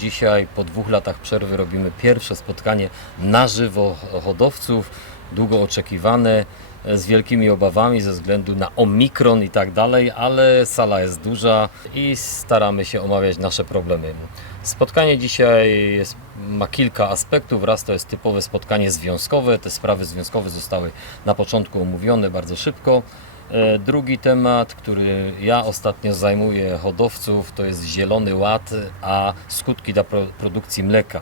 Dzisiaj po dwóch latach przerwy robimy pierwsze spotkanie na żywo hodowców, długo oczekiwane, z wielkimi obawami ze względu na omikron i tak dalej, ale sala jest duża i staramy się omawiać nasze problemy. Spotkanie dzisiaj jest, ma kilka aspektów. Raz to jest typowe spotkanie związkowe. Te sprawy związkowe zostały na początku omówione bardzo szybko. E, Drugi temat, który ja ostatnio zajmuję hodowców, to jest Zielony Ład, a skutki dla pro- produkcji mleka.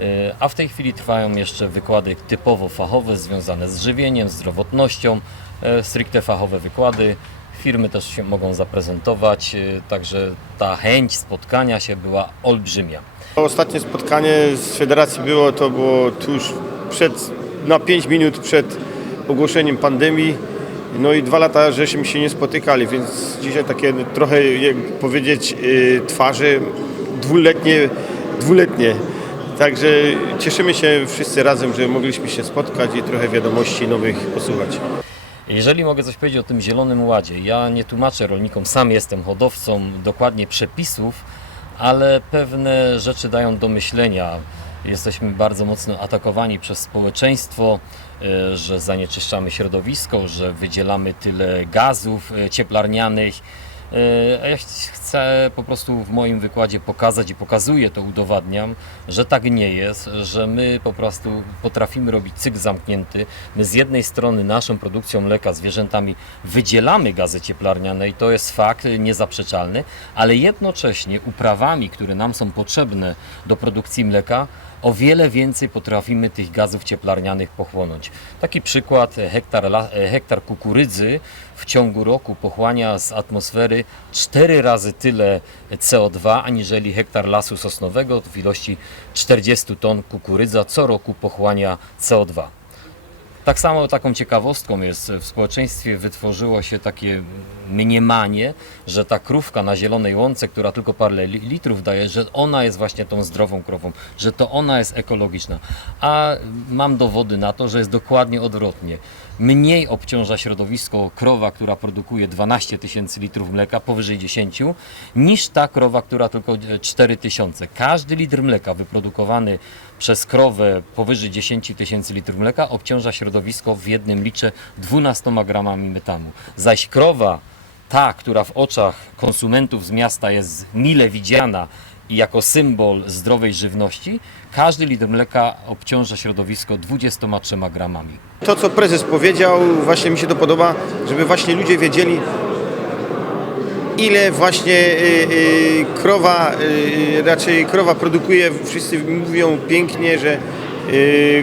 E, A w tej chwili trwają jeszcze wykłady typowo fachowe związane z żywieniem, zdrowotnością, e, stricte fachowe wykłady. Firmy też się mogą zaprezentować, także ta chęć spotkania się była olbrzymia. Ostatnie spotkanie z federacji było, to było tuż przed, na 5 minut przed ogłoszeniem pandemii. No i dwa lata żeśmy się nie spotykali, więc dzisiaj takie trochę, jak powiedzieć, yy, twarze dwuletnie, dwuletnie. Także cieszymy się wszyscy razem, że mogliśmy się spotkać i trochę wiadomości nowych posłuchać. Jeżeli mogę coś powiedzieć o tym Zielonym Ładzie, ja nie tłumaczę rolnikom, sam jestem hodowcą dokładnie przepisów, ale pewne rzeczy dają do myślenia. Jesteśmy bardzo mocno atakowani przez społeczeństwo, e, że zanieczyszczamy środowisko, że wydzielamy tyle gazów e, cieplarnianych. E, A ja ch- chcę po prostu w moim wykładzie pokazać i pokazuję to, udowadniam, że tak nie jest, że my po prostu potrafimy robić cykl zamknięty. My z jednej strony naszą produkcją mleka zwierzętami wydzielamy gazy cieplarniane i to jest fakt niezaprzeczalny, ale jednocześnie uprawami, które nam są potrzebne do produkcji mleka, o wiele więcej potrafimy tych gazów cieplarnianych pochłonąć. Taki przykład, e, hektar, e, hektar kukurydzy w ciągu roku pochłania z atmosfery 4 razy tyle CO2, aniżeli hektar lasu sosnowego w ilości 40 ton kukurydza co roku pochłania CO2. Tak samo taką ciekawostką jest, w społeczeństwie wytworzyło się takie mniemanie, że ta krówka na zielonej łące, która tylko parę li- litrów daje, że ona jest właśnie tą zdrową krową, że to ona jest ekologiczna. A mam dowody na to, że jest dokładnie odwrotnie. Mniej obciąża środowisko krowa, która produkuje 12 tysięcy litrów mleka, powyżej 10, niż ta krowa, która tylko e, 4 tysiące. Każdy litr mleka wyprodukowany przez krowę powyżej 10 tysięcy litrów mleka obciąża środowisko w jednym litrze 12 gramami metanu. Zaś krowa, ta, która w oczach konsumentów z miasta jest mile widziana i jako symbol zdrowej żywności, każdy litr mleka obciąża środowisko 23 gramami. To, co prezes powiedział, właśnie mi się to podoba, żeby właśnie ludzie wiedzieli, ile właśnie y, y, krowa, y, raczej krowa produkuje, wszyscy mówią pięknie, że y,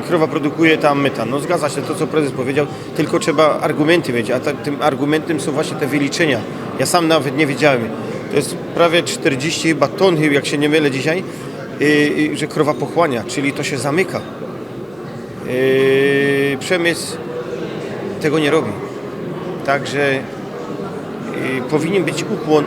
krowa produkuje tam metan. No zgadza się to, co prezes powiedział, tylko trzeba argumenty mieć, a ta, tym argumentem są właśnie te wyliczenia. Ja sam nawet nie wiedziałem. To jest prawie 40 chyba ton, jak się nie mylę dzisiaj, y, y, że krowa pochłania, czyli to się zamyka. Yy, przemysł tego nie robi. Także yy, powinien być ukłon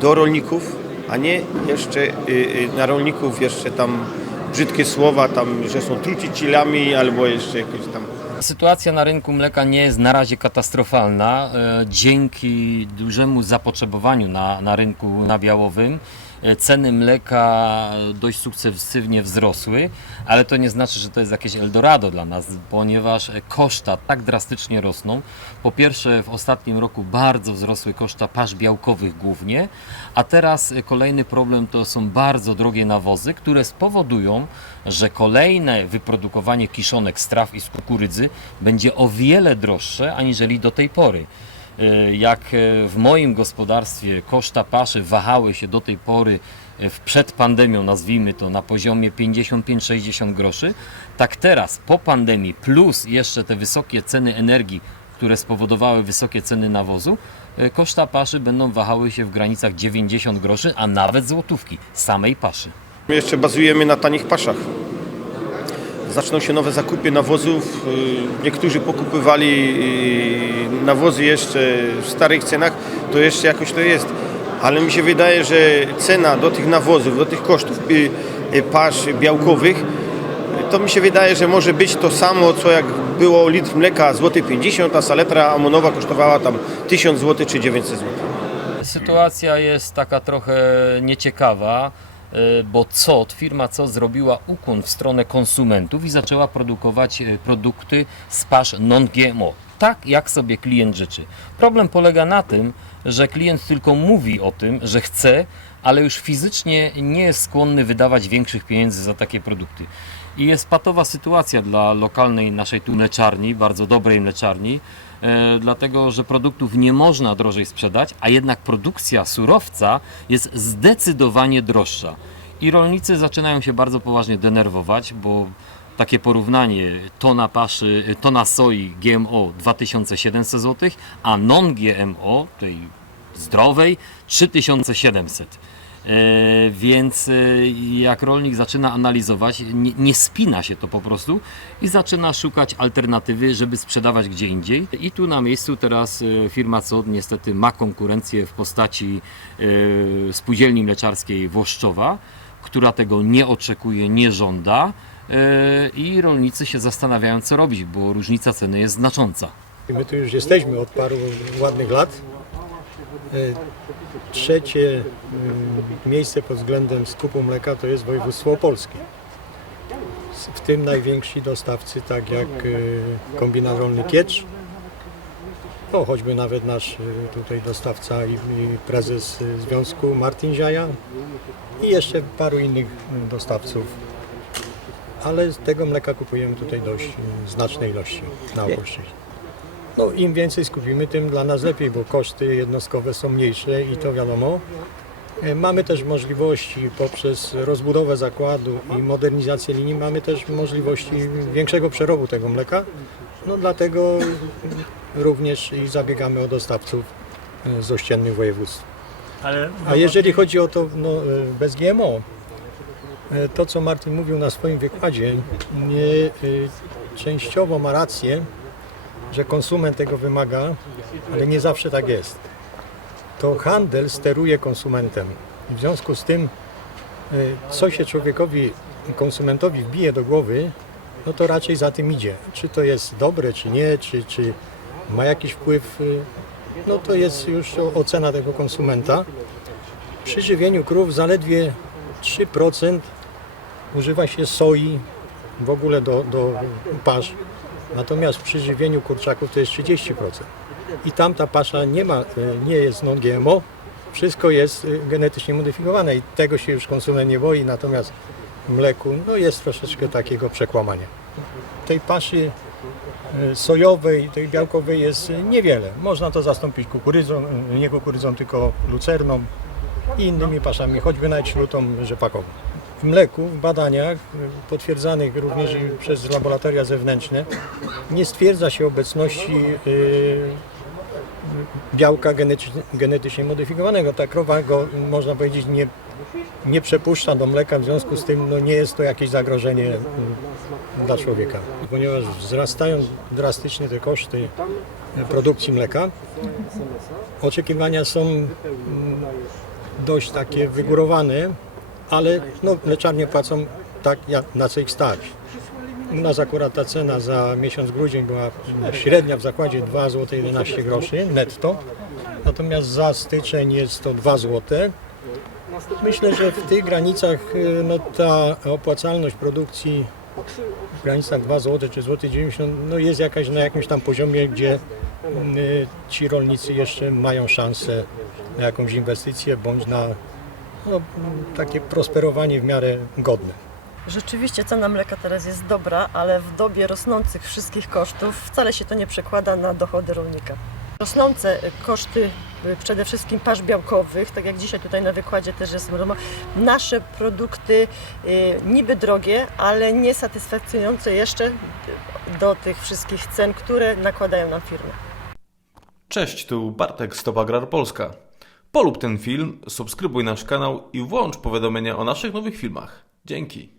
do rolników, a nie jeszcze yy, yy, na rolników jeszcze tam brzydkie słowa, tam, że są trucicielami albo jeszcze jakieś tam. Sytuacja na rynku mleka nie jest na razie katastrofalna. E, Dzięki dużemu zapotrzebowaniu na, na rynku nabiałowym ceny mleka dość sukcesywnie wzrosły, ale to nie znaczy, że to jest jakieś Eldorado dla nas, ponieważ e, koszta tak drastycznie rosną. Po pierwsze, w ostatnim roku bardzo wzrosły koszta pasz białkowych głównie, a teraz e, kolejny problem to są bardzo drogie nawozy, które spowodują, że kolejne wyprodukowanie kiszonek z traw i z kukurydzy będzie o wiele droższe aniżeli do tej pory. E, Jak e, w moim gospodarstwie koszta paszy wahały się do tej pory e, przed pandemią, nazwijmy to, na poziomie 55-60 groszy, tak teraz po pandemii plus jeszcze te wysokie ceny energii, które spowodowały wysokie ceny nawozu, koszta paszy będą wahały się w granicach 90 groszy, a nawet złotówki samej paszy. My jeszcze bazujemy na tanich paszach. Zaczną się nowe zakupy nawozów. Yy, Niektórzy pokupywali yy, nawozy jeszcze w starych cenach, to jeszcze jakoś to jest. Ale mi się wydaje, że cena do tych nawozów, do tych kosztów yy, pasz białkowych, to mi się wydaje, że może być to samo, co jak było litr mleka złoty 50, a saletra amonowa kosztowała tam 1000 zł czy 900 zł. Sytuacja jest taka trochę nieciekawa. E, bo COT, firma COT zrobiła ukłon w stronę konsumentów i zaczęła produkować e, produkty z pasz non-GMO. Tak, jak sobie klient życzy. Problem polega na tym, że klient tylko mówi o tym, że chce, ale już fizycznie nie jest skłonny wydawać większych pieniędzy za takie produkty. I jest patowa sytuacja dla lokalnej naszej tu mleczarni, bardzo dobrej mleczarni, dlatego że produktów nie można drożej sprzedać, a jednak produkcja surowca jest zdecydowanie droższa. I rolnicy zaczynają się bardzo poważnie denerwować, bo takie porównanie tona paszy, tona soi GMO 2700 zł, a non-GMO, tej zdrowej 3700. E, więc e, jak rolnik zaczyna analizować, nie, nie spina się to po prostu i zaczyna szukać alternatywy, żeby sprzedawać gdzie indziej. I tu na miejscu teraz e, firma COD niestety ma konkurencję w postaci e, spółdzielni mleczarskiej Włoszczowa, która tego nie oczekuje, nie żąda e, i rolnicy się zastanawiają co robić, bo różnica ceny jest znacząca. My tu już jesteśmy od paru ładnych lat. E, Trzecie mm, miejsce pod względem skupu mleka to jest województwo opolskie. W tym najwięksi dostawcy, tak jak e, kombinat rolny Kiecz, to choćby nawet nasz e, tutaj dostawca i, prezes e, związku Martin Ziaja i jeszcze paru innych e, dostawców. Ale tego mleka kupujemy tutaj dość e, znacznej ilości na Opolszczyźnie. No, im więcej skupimy, tym dla nas lepiej, bo koszty jednostkowe są mniejsze i to wiadomo. E, Mamy też możliwości poprzez rozbudowę zakładu i modernizację linii, mamy też możliwości większego przerobu tego mleka. No dlatego również i zabiegamy o dostawców e, z ościennych województw. Ale A jeżeli chodzi o to no, e, bez GMO, to co Martin mówił na swoim wykładzie, nie, częściowo ma rację, że konsument tego wymaga, ale nie zawsze tak jest. To handel steruje konsumentem. W związku z tym, e, co się człowiekowi, konsumentowi wbije do głowy, no to raczej za tym idzie. Czy to jest dobre, czy nie, czy, czy ma jakiś wpływ, e, no to jest już ocena tego konsumenta. Przy żywieniu krów zaledwie 3% używa się soi w ogóle do, do pasz. Natomiast przy żywieniu kurczaków to jest 30%. I tam ta pasza nie, ma, e, nie jest non-GMO, wszystko jest e, genetycznie modyfikowane i tego się już konsument nie boi, natomiast w mleku no jest troszeczkę takiego przekłamania. Tej paszy e, sojowej, tej białkowej jest niewiele. Można to zastąpić kukurydzą, nie kukurydzą, tylko lucerną i innymi paszami, choćby nawet śrutą rzepakową. W mleku, w badaniach potwierdzanych również przez laboratoria zewnętrzne nie stwierdza się obecności y, białka genetycznie, modyfikowanego. Ta krowa go, można powiedzieć, nie, nie przepuszcza do mleka, w związku z tym no, nie jest to jakieś zagrożenie y, dla człowieka. Ponieważ wzrastają drastycznie te koszty produkcji mleka, oczekiwania są mm, dość takie wygórowane, ale no, mleczarnie płacą tak, jak, na co ich stać. U nas akurat ta cena za miesiąc grudzień była średnia w zakładzie 2 zł 11 groszy netto, natomiast za styczeń jest to 2 zł. Myślę, że w tych granicach y, no, ta opłacalność produkcji w granicach 2 zł czy złoty 90 no, jest jakaś na jakimś tam poziomie, gdzie y, ci rolnicy jeszcze mają szansę na jakąś inwestycję bądź na no, takie prosperowanie w miarę godne. Rzeczywiście cena mleka teraz jest dobra, ale w dobie rosnących wszystkich kosztów wcale się to nie przekłada na dochody rolnika. Rosnące koszty y, przede wszystkim pasz białkowych, tak jak dzisiaj tutaj na wykładzie też jest mowa, nasze produkty y, niby drogie, ale nie satysfakcjonujące jeszcze do tych wszystkich cen, które nakładają nam firmy. Cześć, tu Bartek z Top Agrar Polska. Polub ten film, subskrybuj nasz kanał i włącz powiadomienia o naszych nowych filmach. Dzięki.